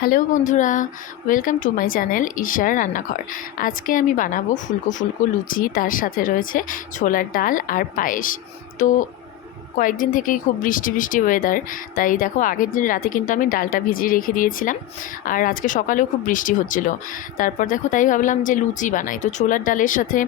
Hello বন্ধুরা, welcome to my channel ঈশার রান্নাঘর। আজকে আমি বানাবো ফুলকো ফুলকো লুচি, তার সাথে রয়েছে ছোলার ডাল আর পায়েস। তো কয়েকদিন থেকেই খুব বৃষ্টি বৃষ্টি ওয়েদার, তাই দেখো আগের দিন রাতে কিন্তু আমি ডালটা ভিজিয়ে রেখে দিয়েছিলাম, আর আজকে সকালেও খুব বৃষ্টি হচ্ছিল। তারপর দেখো তাই ভাবলাম যে লুচি বানাই। তো ছোলার ডালের সাথে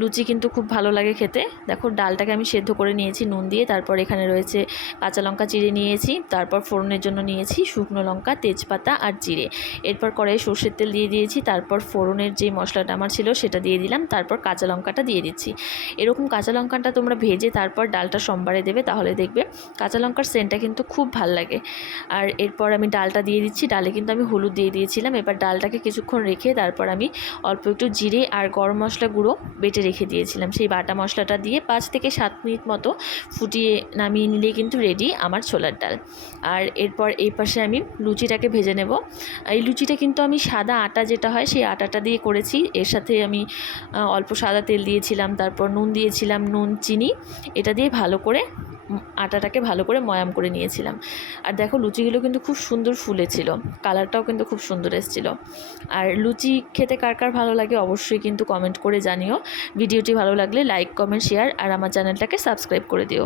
লুচি কিন্তু খুব ভালো লাগে খেতে। দেখো ডালটাকে আমি সেদ্ধ করে নিয়েছি নুন দিয়ে, তারপর এখানে রয়েছে কাঁচা লঙ্কা চিড়ে নিয়েছি, তারপর ফোড়নের জন্য নিয়েছি শুকনো লঙ্কা, তেজপাতা আর জিরে। এরপর কড়াইয়ে সর্ষের তেল দিয়ে দিয়েছি, তারপর ফোড়নের যে মশলাটা আমার ছিল সেটা দিয়ে দিলাম, তারপর কাঁচা লঙ্কাটা দিয়ে দিচ্ছি। এরকম কাঁচা লঙ্কাটা তোমরা ভেজে তারপর ডালটা সম্বারে দেবে, তাহলে দেখবে কাঁচা লঙ্কার সেন্টটা কিন্তু খুব ভাল লাগে। আর এরপর আমি ডালটা দিয়ে দিচ্ছি, ডালে কিন্তু আমি হলুদ দিয়ে দিয়েছিলাম। এবার ডালটাকে কিছুক্ষণ রেখে তারপর আমি অল্প একটু জিরে আর গরম মশলা গুঁড়ো বেটে রেখে দিয়েছিলাম, সেই বাটা মশলাটা দিয়ে 5 থেকে 7 মিনিট মতো ফুটিয়ে নামিয়ে নিলেই কিন্তু রেডি আমার ছোলার ডাল। আর এরপর এই পাশে আমি লুচিটাকে ভেজে নেব। এই লুচিটা কিন্তু আমি সাদা আটা যেটা হয় সেই আটাটা দিয়ে করেছি। এর সাথে আমি অল্প সাদা তেল দিয়েছিলাম, তারপর নুন দিয়েছিলাম, নুন চিনি এটা দিয়ে ভালো করে আটাটাকে ভালো করে ময়াম করে নিয়েছিলাম। আর দেখো লুচিগুলো কিন্তু খুব সুন্দর ফুলেছিল, কালারটাও কিন্তু খুব সুন্দর এসেছিলো। আর লুচি খেতে কার কার ভালো লাগে অবশ্যই কিন্তু কমেন্ট করে জানিও। ভিডিওটি ভালো লাগলে লাইক, কমেন্ট, শেয়ার আর আমার চ্যানেলটাকে সাবস্ক্রাইব করে দিও।